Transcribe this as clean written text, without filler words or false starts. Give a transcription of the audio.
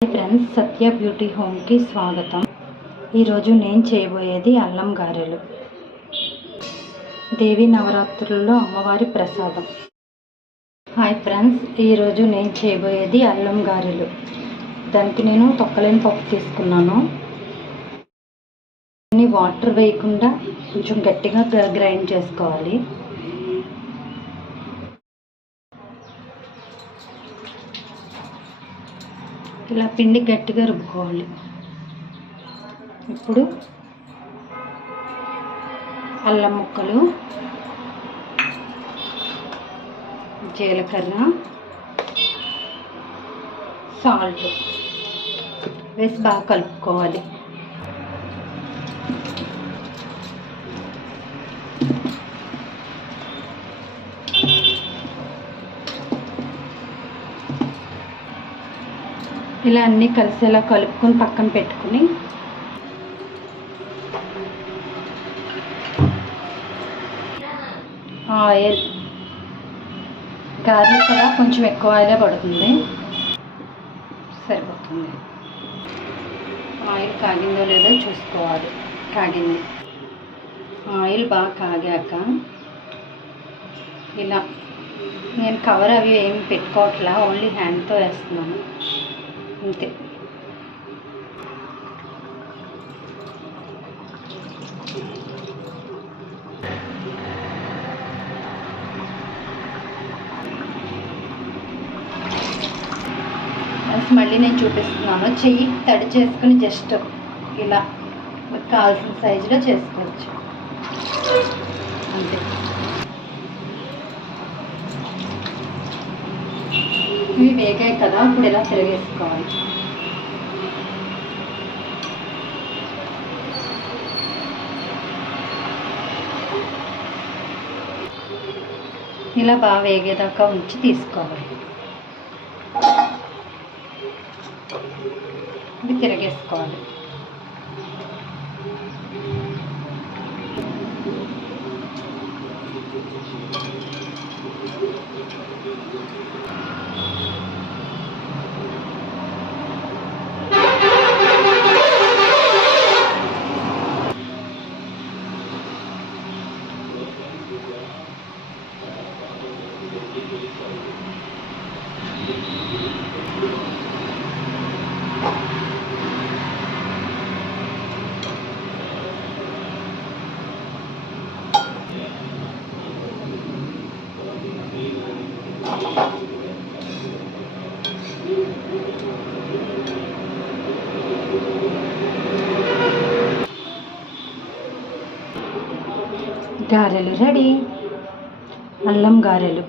Hi friends, సత్య beauty హోమ్కి స్వాగతం. ఈరోజు నేను చేయబోయేది అల్లం గారెలు. దేవి నవరాత్రుల్లో అమ్మవారి ప్రసాదం. హాయ్ ఫ్రెండ్స్, ఈరోజు నేను చేయబోయేది అల్లం గారెలు. దానికి నేను తొక్కలేని పప్పు తీసుకున్నాను. వాటర్ వేయకుండా కొంచెం గట్టిగా గ్రైండ్ చేసుకోవాలి. ఇలా పిండి గట్టిగా రుబ్బుకోవాలి. ఇప్పుడు అల్లం ముక్కలు, జీలకర్ర, సాల్ట్ వేసి బాగా కలుపుకోవాలి. ఇలా అన్నీ కలిసేలా కలుపుకొని పక్కన పెట్టుకుని ఆయిల్, గారెలు కదా కొంచెం ఎక్కువ ఆయిలే పడుతుంది, సరిపోతుంది. ఆయిల్ కాగిందో లేదో చూసుకోవాలి. కాగింది. ఆయిల్ బాగా కాగాక ఇలా, నేను కవర్ అవి ఏమి పెట్టుకోవట్లా, ఓన్లీ హ్యాండ్తో వేస్తున్నాను అంతే. మళ్ళీ నేను చూపిస్తున్నాను. చెయ్యి తడి చేసుకుని జస్ట్ ఇలా కావాల్సిన సైజులో చేసుకోవచ్చు అంతే. ఇవి వేగాయి కదా, ఇప్పుడు ఇలా తిరిగేసుకోవాలి. ఇలా బాగా వేగేదాకా ఉంచి తీసుకోవాలి. ఇవి తిరిగేసుకోవాలి. గారెలు రెడీ. అల్లం గారెలు.